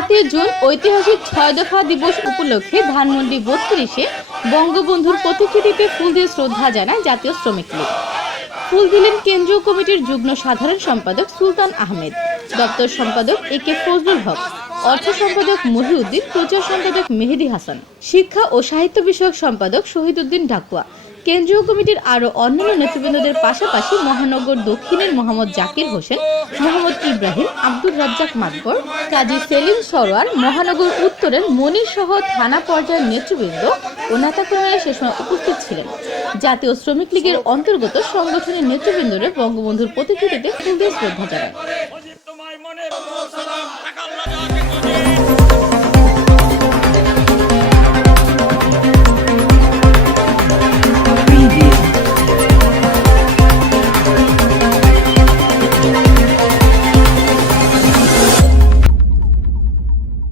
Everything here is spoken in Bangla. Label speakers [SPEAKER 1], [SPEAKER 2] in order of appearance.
[SPEAKER 1] সাতই জুন ঐতিহাসিক ছয় দফা দিবস উপলক্ষে ধানমন্ডি বত্রিশে বঙ্গবন্ধুর প্রতিকৃতিতে ফুল দিয়ে শ্রদ্ধা জানায় জাতীয় শ্রমিক লীগ। ফুল দিলেন কেন্দ্রীয় কমিটির যুগ্ম সাধারণ সম্পাদক সুলতান আহমেদ, দপ্তর সম্পাদক এ কে ফজলুল হক, অর্থ সম্পাদক মহিউদ্দিন, প্রচার সম্পাদক মেহেদি হাসান, শিক্ষা ও সাহিত্য বিষয়ক সম্পাদক শহীদউদ্দিন ডাকুয়া কেন্দ্রীয় কমিটির আরও অন্যান্য নেতৃবৃন্দদের পাশাপাশি মহানগর দক্ষিণের মোহাম্মদ জাকির হোসেন, মোহাম্মদ ইব্রাহিম, আব্দুর রাজ্জাক মাতবর, কাজী সেলিম সরোয়ার, মহানগর উত্তরের মনির সহ থানা পর্যায়ের নেতৃবৃন্দ ও নেতাকর্মীরা সে সময় উপস্থিত ছিলেন। জাতীয় শ্রমিক লীগের অন্তর্গত সংগঠনের নেতৃবৃন্দরা বঙ্গবন্ধুর প্রতিকৃতিতে ফুল দিয়ে শ্রদ্ধা জানান